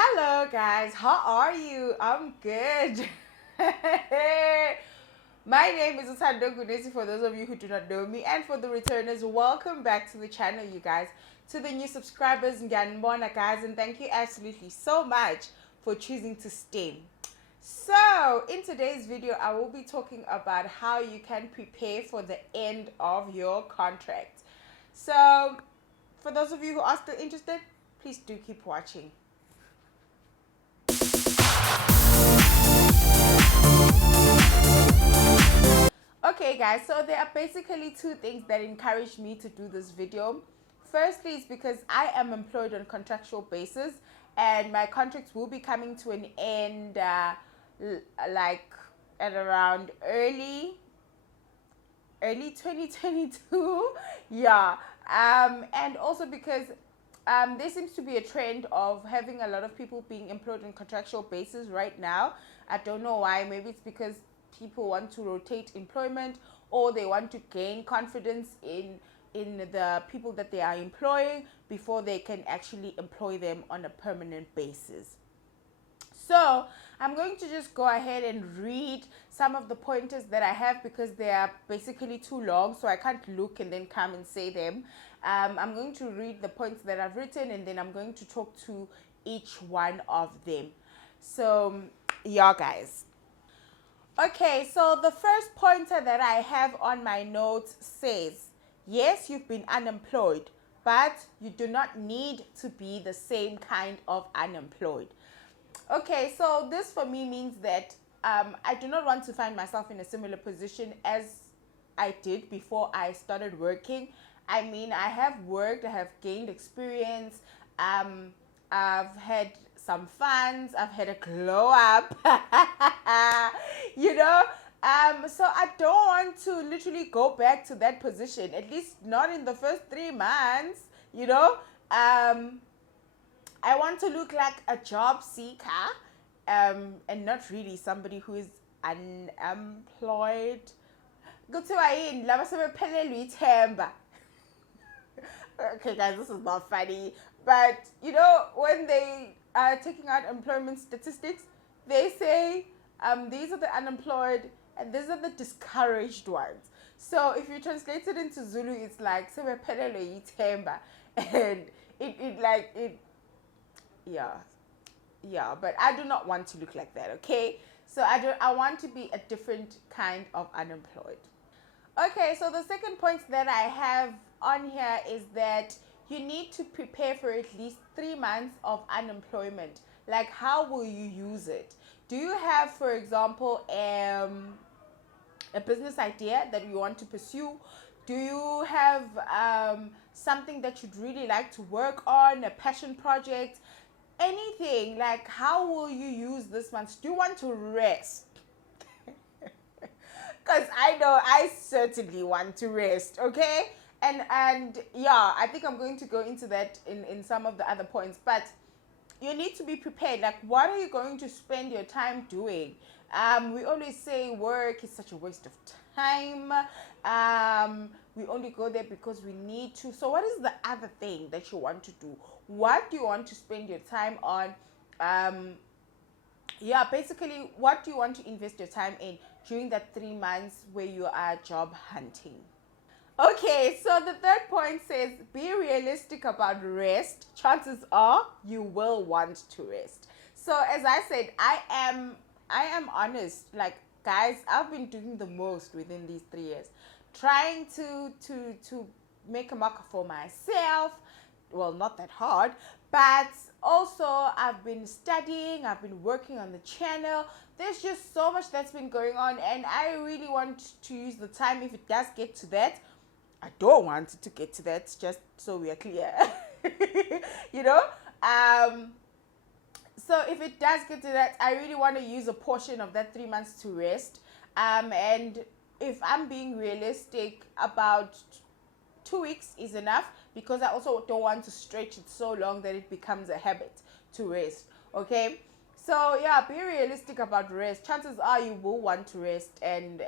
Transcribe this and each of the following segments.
Hello guys, how are you? I'm good. My name is Untitled for those of you who do not know me, and for the returners, welcome back to the channel, you guys. To the new subscribers, Nganbona guys, and thank you absolutely so much for choosing to stay. So, in today's video, I will be talking about how you can prepare for the end of your contract. So, for those of you who are still interested, please do keep watching. Okay guys, so there are basically two things that encouraged me to do this video. Firstly is because I am employed on contractual basis and my contracts will be coming to an end like at around early 2022. Yeah. And also because there seems to be a trend of having a lot of people being employed on contractual basis right now. I don't know why. Maybe it's because people want to rotate employment, or they want to gain confidence in the people that they are employing before they can actually employ them on a permanent basis. So I'm going to just go ahead and read some of the pointers that I have because they are basically too long, so I can't look and then come and say them. I'm going to read the points that I've written and then I'm going to talk to each one of them. So yeah guys. Okay, so the first pointer that I have on my notes says, yes, you've been unemployed, but you do not need to be the same kind of unemployed. Okay, so this for me means that I do not want to find myself in a similar position as I did before I started working. I mean, I have worked, I have gained experience, I've had some funds, I've had a glow up, you know. So I don't want to literally go back to that position, at least not in the first 3 months, you know. I want to look like a job seeker, and not really somebody who is unemployed. Kuthiwa yini laba sebephelelwe ithemba. Okay guys, this is not funny, but you know, when they are taking out employment statistics, they say these are the unemployed and these are the discouraged ones. So if you translate it into Zulu, it's like sebephelelwe ithemba, and it yeah, but I do not want to look like that. Okay, so I want to be a different kind of unemployed. Okay, so the second point that I have on here is that you need to prepare for at least 3 months of unemployment. Like, how will you use it? Do you have, for example, a business idea that you want to pursue? Do you have something that you'd really like to work on, a passion project, anything? Like, how will you use this month? Do you want to rest? Because I know I certainly want to rest, okay? And yeah, I think I'm going to go into that in some of the other points, but you need to be prepared. Like, what are you going to spend your time doing? We always say work is such a waste of time. We only go there because we need to. So what is the other thing that you want to do? What do you want to spend your time on? Yeah, basically, what do you want to invest your time in during that 3 months where you are job hunting? Okay, so the third point says be realistic about rest. Chances are you will want to rest. So as I said, I am honest. Like, guys, I've been doing the most within these 3 years, trying to make a mark for myself. Well, not that hard, but also I've been studying, I've been working on the channel. There's just so much that's been going on, and I really want to use the time, if it does get to that. I don't want it to get to that, just so we are clear. You know, so if it does get to that, I really want to use a portion of that 3 months to rest. And if I'm being realistic, about 2 weeks is enough, because I also don't want to stretch it so long that it becomes a habit to rest. Okay, so yeah, be realistic about rest. Chances are you will want to rest, and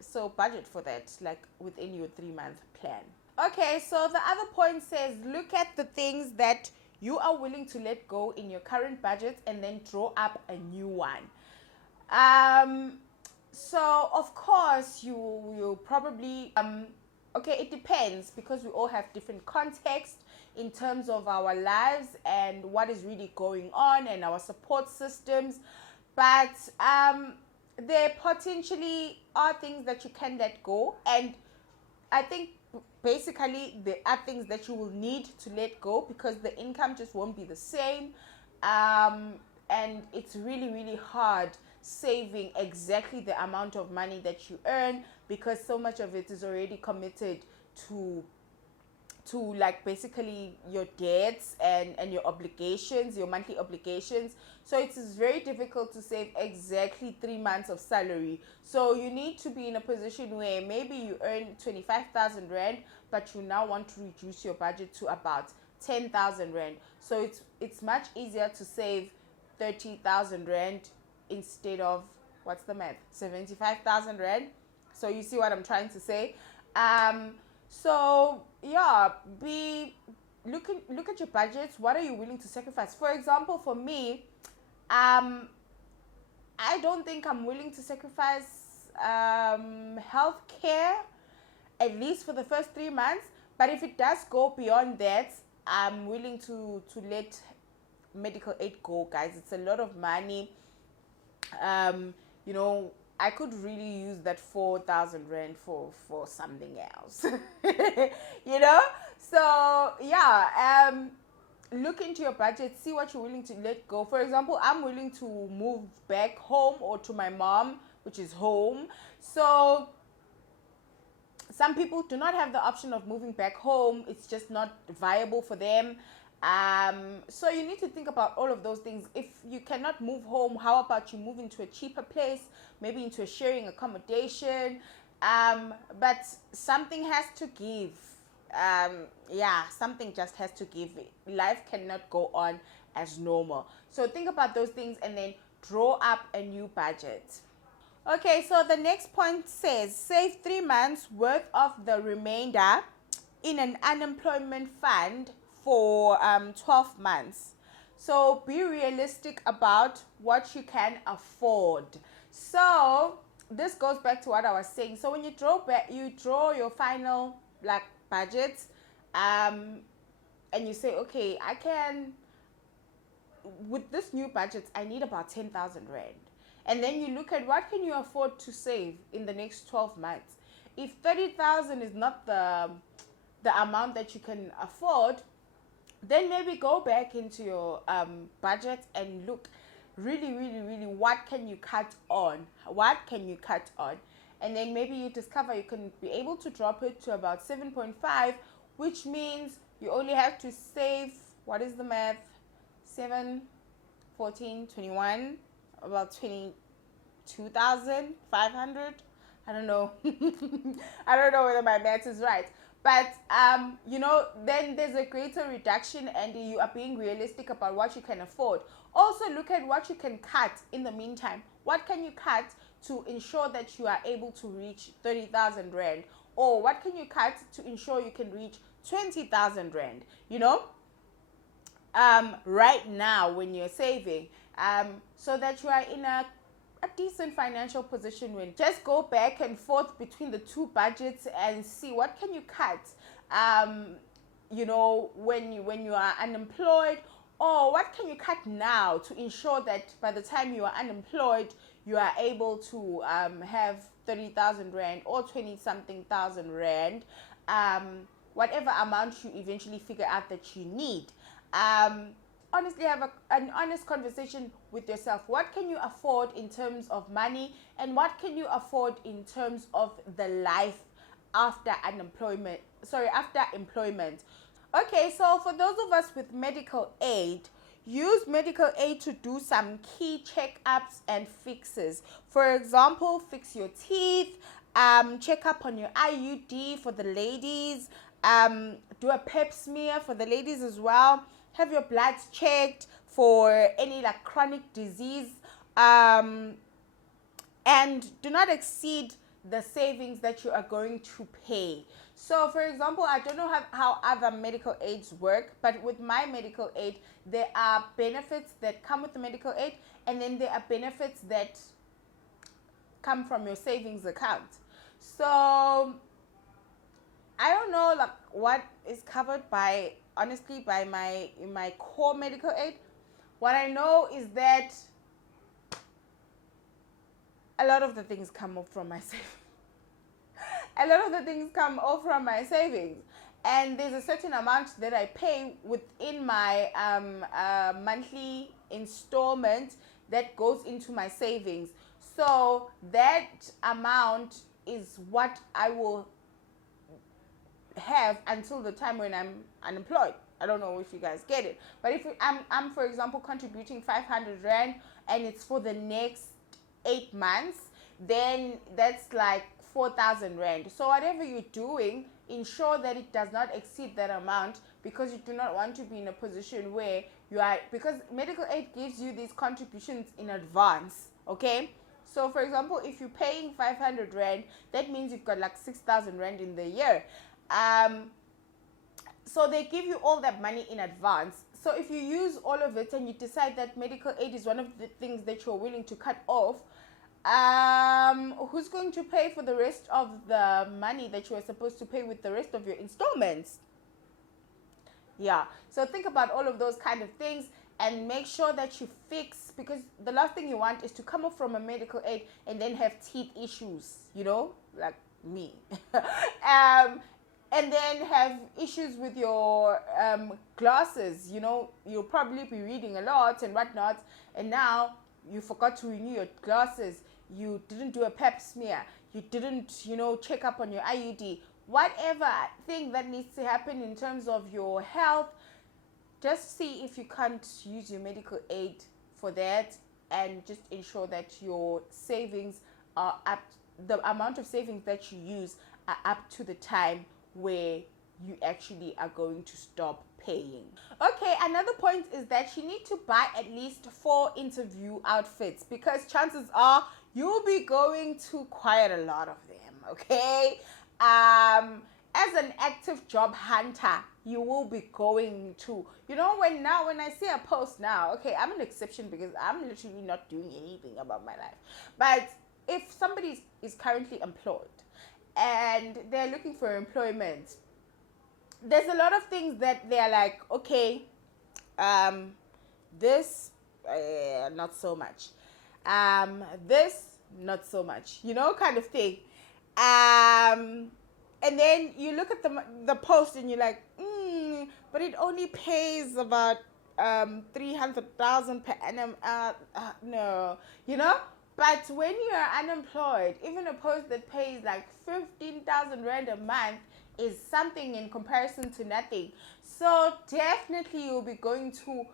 so budget for that, like within your 3 month plan. Okay, so the other point says look at the things that you are willing to let go in your current budget and then draw up a new one. So of course you probably okay, it depends, because we all have different context in terms of our lives and what is really going on and our support systems. But there potentially are things that you can let go, and I think basically there are things that you will need to let go because the income just won't be the same. And it's really, really hard saving exactly the amount of money that you earn, because so much of it is already committed to like basically your debts and your obligations, your monthly obligations. So it is very difficult to save exactly 3 months of salary. So you need to be in a position where maybe you earn 25,000 rand, but you now want to reduce your budget to about 10,000 rand. So it's much easier to save 30,000 rand instead of, what's the math, 75,000 rand. So you see what I'm trying to say. So yeah, look at your budgets. What are you willing to sacrifice? For example, for me, I don't think I'm willing to sacrifice healthcare, at least for the first 3 months. But if it does go beyond that, I'm willing to let medical aid go, guys. It's a lot of money. You know, I could really use that 4,000 rand for something else. You know? So yeah, look into your budget, see what you're willing to let go. For example, I'm willing to move back home or to my mom, which is home. So some people do not have the option of moving back home. It's just not viable for them. So you need to think about all of those things. If you cannot move home, how about you move into a cheaper place, maybe into a sharing accommodation? But something has to give. Yeah, something just has to give. Life cannot go on as normal. So think about those things and then draw up a new budget. Okay, so the next point says save 3 months worth of the remainder in an unemployment fund for 12 months. So be realistic about what you can afford. So this goes back to what I was saying. So when you draw your final like budget, and you say, okay, I can, with this new budget, I need about 10,000 rand. And then you look at what can you afford to save in the next 12 months. If 30,000 is not the amount that you can afford, then maybe go back into your budget and look really, really, really, what can you cut on? What can you cut on? And then maybe you discover you can be able to drop it to about 7.5, which means you only have to save, what is the math? 7, 14, 21, about 22,500. I don't know. I don't know whether my math is right. But, you know, then there's a greater reduction and you are being realistic about what you can afford. Also, look at what you can cut in the meantime. What can you cut to ensure that you are able to reach 30,000 rand? Or what can you cut to ensure you can reach 20,000 rand? You know, right now when you're saving, so that you are in a decent financial position. When just go back and forth between the two budgets and see what can you cut, you know, when you are unemployed, or what can you cut now to ensure that by the time you are unemployed you are able to have 30,000 rand or 20 something thousand rand, whatever amount you eventually figure out that you need. Honestly, have an honest conversation with yourself. What can you afford in terms of money, and what can you afford in terms of the life after employment? Okay, so for those of us with medical aid, use medical aid to do some key checkups and fixes. For example, fix your teeth, check up on your IUD for the ladies, do a pap smear for the ladies as well. Have your bloods checked for any like chronic disease, and do not exceed the savings that you are going to pay. So, for example, I don't know how other medical aids work, but with my medical aid, there are benefits that come with the medical aid, and then there are benefits that come from your savings account. So, I don't know like what is covered by honestly by my core medical aid. What I know is that a lot of the things come off from my savings. A lot of the things come off from my savings, and there's a certain amount that I pay within my monthly installment that goes into my savings. So that amount is what I will have until the time when I'm unemployed. I don't know if you guys get it, but if I'm for example contributing 500 rand and it's for the next 8 months, then that's like 4,000 rand. So whatever you're doing, ensure that it does not exceed that amount, because you do not want to be in a position where you are, because medical aid gives you these contributions in advance. Okay, so for example, if you're paying 500 rand, that means you've got like 6,000 rand in the year. So they give you all that money in advance. So if you use all of it and you decide that medical aid is one of the things that you're willing to cut off, who's going to pay for the rest of the money that you were supposed to pay with the rest of your installments? Yeah, so think about all of those kind of things and make sure that you fix, because the last thing you want is to come off from a medical aid and then have teeth issues, like me. And then have issues with your glasses. You'll probably be reading a lot and whatnot, and now you forgot to renew your glasses. You didn't do a pap smear. You didn't, check up on your IUD. Whatever thing that needs to happen in terms of your health, just see if you can't use your medical aid for that, and just ensure that your savings are up, the amount of savings that you use are up to the time where you actually are going to stop paying. Okay, another point is that you need to buy at least 4 interview outfits, because chances are you'll be going to quite a lot of them. Okay, as an active job hunter, you will be going to, when I see a post now, okay, I'm an exception because I'm literally not doing anything about my life, but if somebody is currently employed and they're looking for employment, there's a lot of things that they're like, okay, this not so much, this not so much, kind of thing. And then you look at the post and you're like, but it only pays about 300,000 per annum. No, But when you're unemployed, even a post that pays like 15,000 rand a month is something in comparison to nothing. So definitely you'll be going to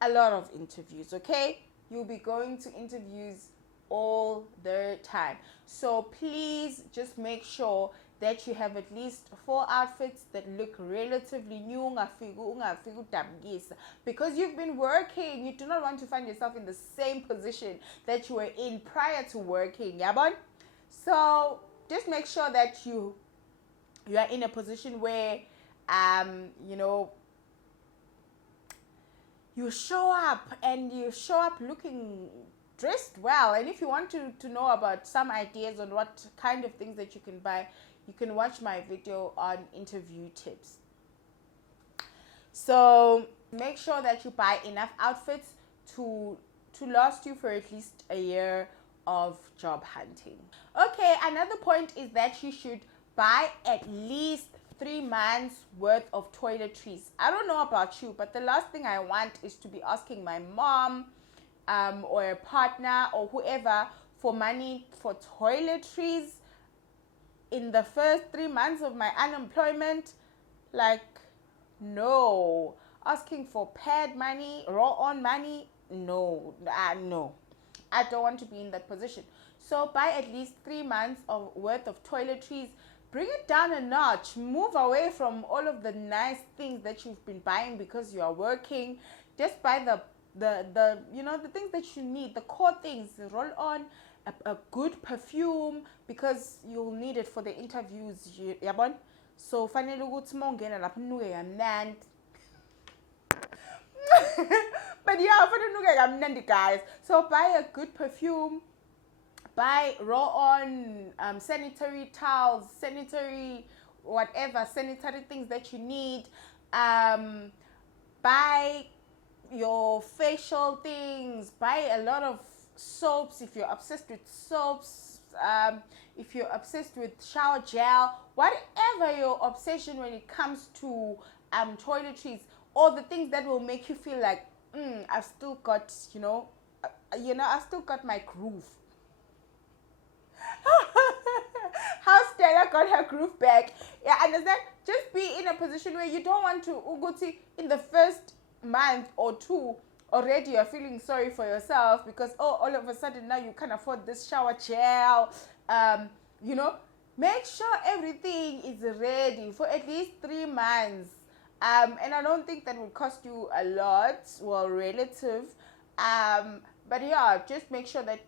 a lot of interviews, okay? You'll be going to interviews all the time. So please just make sure that you have at least 4 outfits that look relatively new, because you've been working. You do not want to find yourself in the same position that you were in prior to working, yabon? So just make sure that you are in a position where you show up looking dressed well. And if you want to know about some ideas on what kind of things that you can buy, you can watch my video on interview tips. So make sure that you buy enough outfits to last you for at least a year of job hunting. Okay, another point is that you should buy at least 3 months worth of toiletries. I don't know about you, but the last thing I want is to be asking my mom or a partner or whoever for money for toiletries in the first 3 months of my unemployment. Like, no. Asking for pad money, roll-on money, no. No. I don't want to be in that position. So buy at least 3 months of worth of toiletries. Bring it down a notch. Move away from all of the nice things that you've been buying because you are working. Just buy the things that you need, the core things. Roll on, a good perfume, because you'll need it for the interviews, yabon. So fanele ukuthi mongena lapho unuke kamnandi. But yeah, fanele unuke kamnandi, guys. So buy a good perfume, buy roll-on sanitary towels, sanitary whatever, sanitary things that you need. Buy your facial things, buy a lot of soaps if you're obsessed with soaps, if you're obsessed with shower gel, whatever your obsession when it comes to toiletries, or the things that will make you feel like I've still got, I've still got my groove. How Stella got her groove back. Yeah, understand? Just be in a position where you don't want to uguti in the first month or two already you're feeling sorry for yourself because all of a sudden now you can't afford this shower gel. Make sure everything is ready for at least 3 months. And I don't think that will cost you a lot, well, relative. But yeah, just make sure that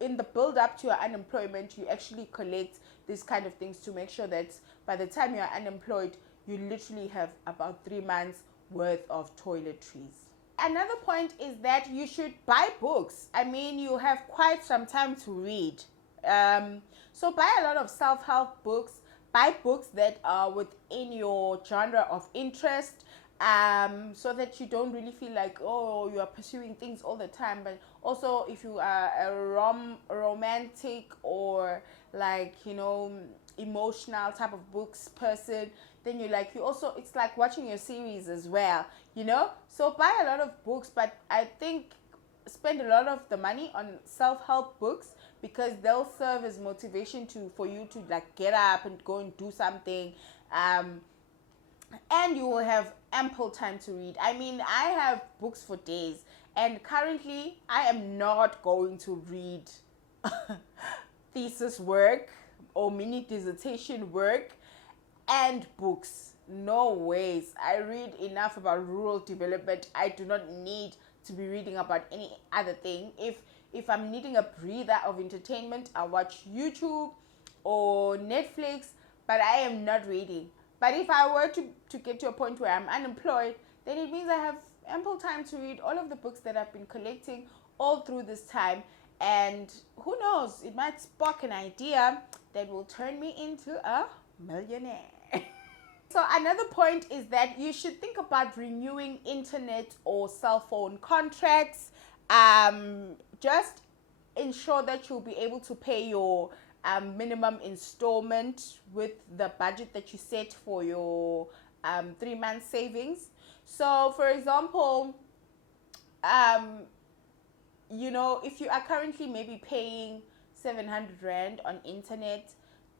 in the build up to your unemployment, you actually collect these kind of things to make sure that by the time you're unemployed, you literally have about 3 months worth of toiletries. Another point is that you should buy books. I mean, you have quite some time to read. So buy a lot of self-help books. Buy books that are within your genre of interest. So that you don't really feel like, you are pursuing things all the time. But also, if you are a romantic or like, emotional type of books person, then it's like watching your series as well, So buy a lot of books, but I think spend a lot of the money on self-help books because they'll serve as motivation for you to like get up and go and do something. And you will have ample time to read. I mean, I have books for days, and currently I am not going to read thesis work or mini dissertation work and books. No ways. I read enough about rural development. I do not need to be reading about any other thing. If I'm needing a breather of entertainment, I watch YouTube or Netflix, but I am not reading. But if I were to get to a point where I'm unemployed, then it means I have ample time to read all of the books that I've been collecting all through this time. And who knows, it might spark an idea that will turn me into a millionaire. So another point is that you should think about renewing internet or cell phone contracts. Just ensure that you'll be able to pay your minimum installment with the budget that you set for your 3-month savings. So for example, if you are currently maybe paying 700 Rand on internet,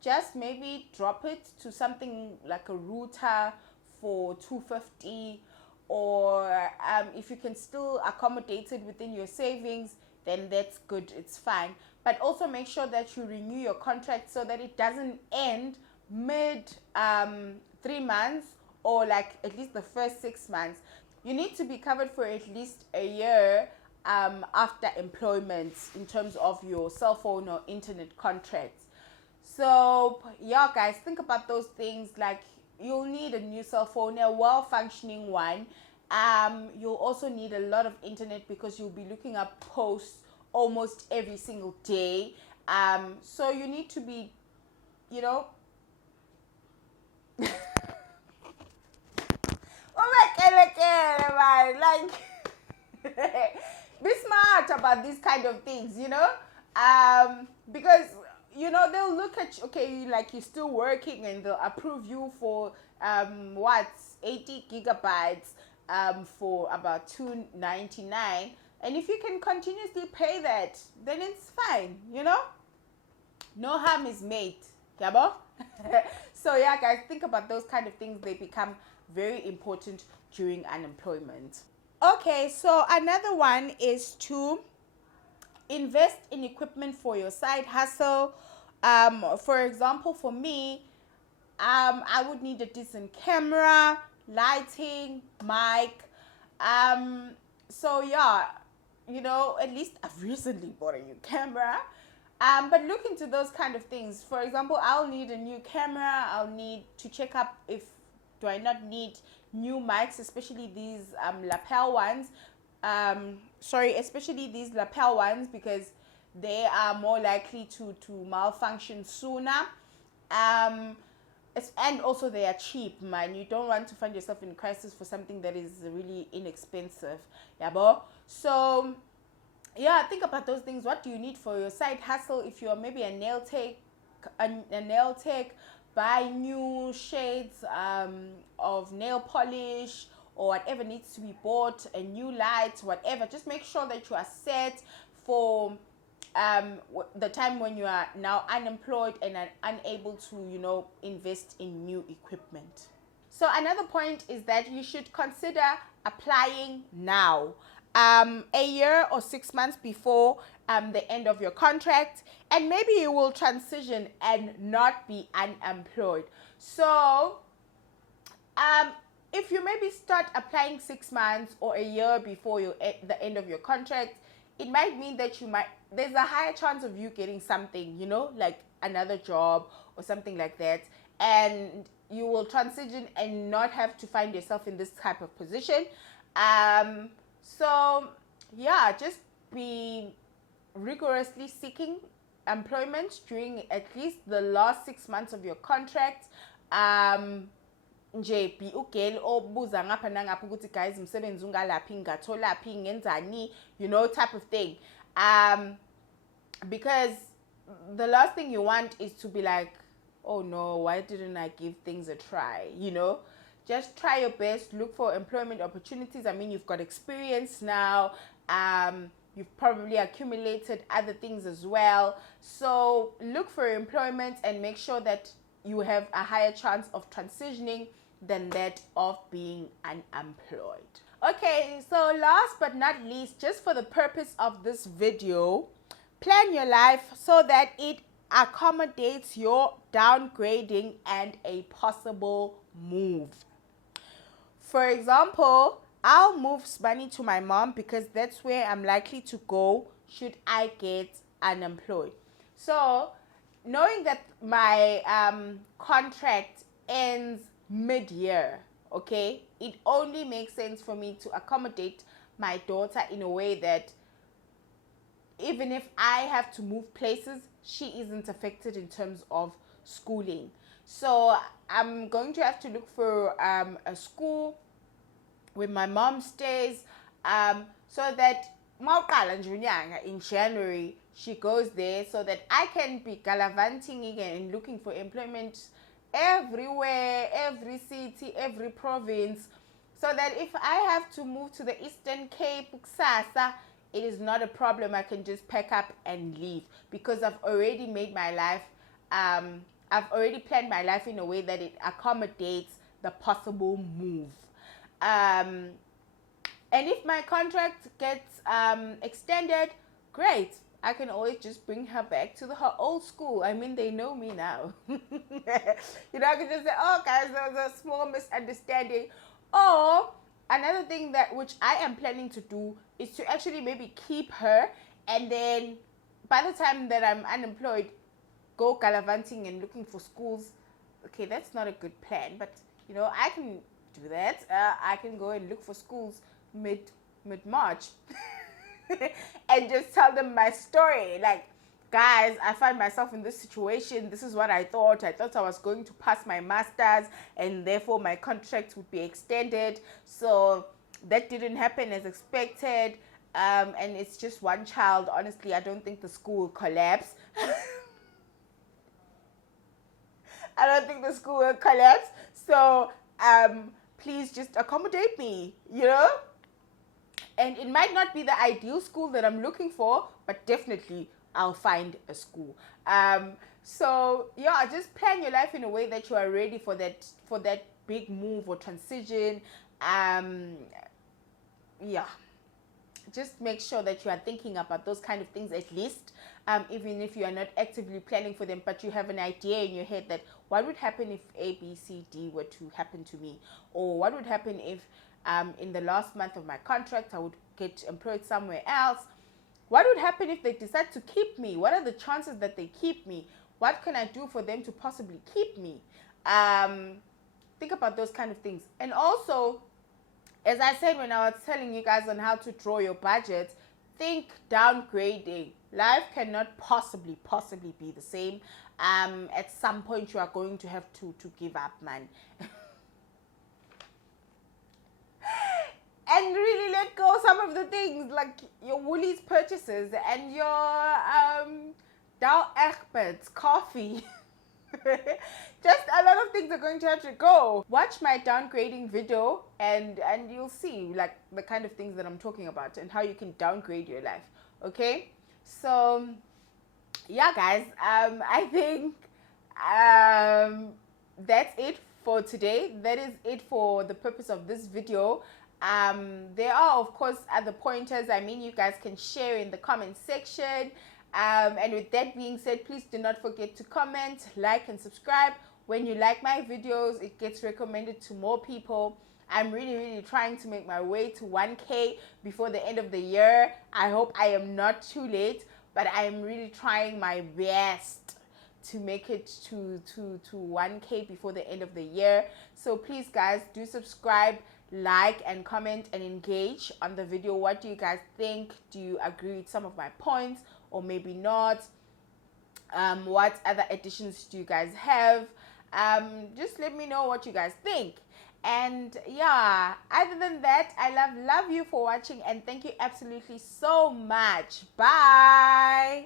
just maybe drop it to something like a router for 250, or if you can still accommodate it within your savings, then that's good, it's fine. But also make sure that you renew your contract so that it doesn't end mid 3 months or like at least the first 6 months. You need to be covered for at least a year after employment in terms of your cell phone or internet contracts. So yeah, guys, think about those things. Like, you'll need a new cell phone, a well-functioning one. You'll also need a lot of internet because you'll be looking up posts almost every single day. So you need to be, like be smart about these kind of things, because they'll look at you, okay, like you're still working, and they'll approve you for 80 gigabytes for about $2.99, and if you can continuously pay that, then it's fine, no harm is made, yabo. So yeah, guys, think about those kind of things. They become very important during unemployment. Okay, so another one is to invest in equipment for your side hustle. For example, for me, I would need a decent camera, lighting, mic. So yeah, at least I've recently bought a new camera. But look into those kind of things. For example, I'll need a new camera. I'll need to check up if do I not need new mics, especially these lapel ones. Especially these lapel ones because they are more likely to malfunction sooner. And also they are cheap, man. You don't want to find yourself in crisis for something that is really inexpensive. Yeah, bo. So yeah, think about those things. What do you need for your side hustle? If you're maybe a nail tech, buy new shades of nail polish or whatever needs to be bought, a new light, whatever. Just make sure that you are set for the time when you are now unemployed and are unable to, invest in new equipment. So another point is that you should consider applying now, a year or 6 months before the end of your contract, and maybe you will transition and not be unemployed. So if you maybe start applying 6 months or a year before the end of your contract, it might mean that there's a higher chance of you getting something, like another job or something like that, and you will transition and not have to find yourself in this type of position. So yeah, just be rigorously seeking employment during at least the last 6 months of your contract. Nje be ugel obuza ngapha nangapha ukuthi guys umsebenzi ungalaphi ngatholaphi ngenzani, type of thing. Because the last thing you want is to be like, oh no, why didn't I give things a try? Just try your best, look for employment opportunities. I mean, you've got experience now. You've probably accumulated other things as well. So look for employment and make sure that you have a higher chance of transitioning than that of being unemployed. Okay, so last but not least, just for the purpose of this video, plan your life so that it accommodates your downgrading and a possible move. For example, I'll move Sbani to my mom because that's where I'm likely to go should I get unemployed. So knowing that my contract ends mid-year, okay, it only makes sense for me to accommodate my daughter in a way that even if I have to move places, she isn't affected in terms of schooling. So I'm going to have to look for a school where my mom stays, so that in January she goes there, so that I can be gallivanting again and looking for employment everywhere, every city, every province, so that if I have to move to the Eastern Cape, Kusasa, it is not a problem. I can just pack up and leave because I've already made my life, I've already planned my life in a way that it accommodates the possible move. And if my contract gets extended, great. I can always just bring her back to her old school. I mean, they know me now. I can just say, oh, guys, there was a small misunderstanding. Or another thing which I am planning to do is to actually maybe keep her, and then by the time that I'm unemployed, go gallivanting and looking for schools. Okay, that's not a good plan, but I can do that. I can go and look for schools mid-March and just tell them my story. Like, guys, I find myself in this situation. This is what I thought. I thought I was going to pass my master's and therefore my contract would be extended. So that didn't happen as expected. And it's just one child. Honestly, I don't think the school will collapse. I don't think the school will collapse. So please just accommodate me, And it might not be the ideal school that I'm looking for, but definitely I'll find a school. So yeah, just plan your life in a way that you are ready for that big move or transition. Yeah. Just make sure that you are thinking about those kind of things at least, even if you are not actively planning for them, but you have an idea in your head that what would happen if A, B, C, D were to happen to me, or what would happen if in the last month of my contract I would get employed somewhere else. What would happen if they decide to keep me? What are the chances that they keep me? What can I do for them to possibly keep me? Think about those kind of things. And also, as I said when I was telling you guys on how to draw your budget, think downgrading. Life cannot possibly be the same. At some point you are going to have to give up, man. And really let go of some of the things, like your Woolies purchases and your Dow Egberts coffee. Just a lot of things are going to have to go. Watch my downgrading video and you'll see like the kind of things that I'm talking about and how you can downgrade your life. Okay, so yeah guys, I think that's it for today. That is it for the purpose of this video. There are of course other pointers. I mean, you guys can share in the comment section. And with that being said, please do not forget to comment, like, and subscribe. When you like my videos, it gets recommended to more people. I'm really trying to make my way to 1K before the end of the year. I hope I am not too late, but I am really trying my best to make it to 1K before the end of the year. So please guys, do subscribe, like, and comment and engage on the video. What do you guys think? Do you agree with some of my points or maybe not? What other additions do you guys have? Just let me know what you guys think. And yeah, other than that, I love you for watching, and thank you absolutely so much. Bye.